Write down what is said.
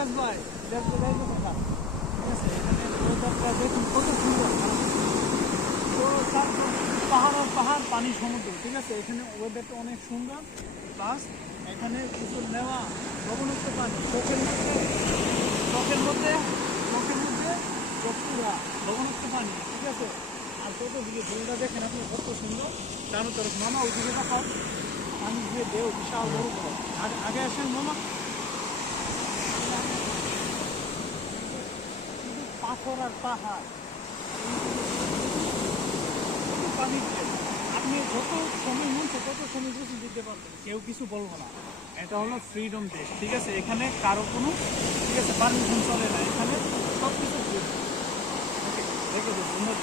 ইলিয়াস ভাই, ইলিয়াস ভাই যাইবো কোথা? ঠিক আছে, এখানে ওয়েদারটা দেখুন কত সুন্দর। তো তারপর পাহাড় আর পাহাড়, পানি সমুদ্র, ঠিক আছে। এখানে ওয়েদারটা অনেক সুন্দর। প্লাস এখানে কিছু নেওয়া লবণাক্ত পানি চোখের মধ্যে চোখের মধ্যে পুরা লবণাক্ত পানি, ঠিক আছে। আর কত দিকে ভিউটা দেখেন আপনি কত সুন্দর। চারো তরফ মামা ওইদিকে দেখাও, পানি দিয়ে ঢেউ বিশাল বড় বড়। আর আগে আসেন মামা, শুধু পাথর আর পাহাড়, শুধু পানি দিয়ে আপনি যত সময় মন চায় তত সময় বসে দিতে পারবেন, কেউ কিছু বলবো না। এটা হলো ফ্রিডম দেশ, ঠিক আছে। এখানে কারো কোনো, ঠিক আছে, পারমিশন চলে না, এখানে সব কিছু ফ্রিডম। ওকে, দেখে ধন্যবাদ।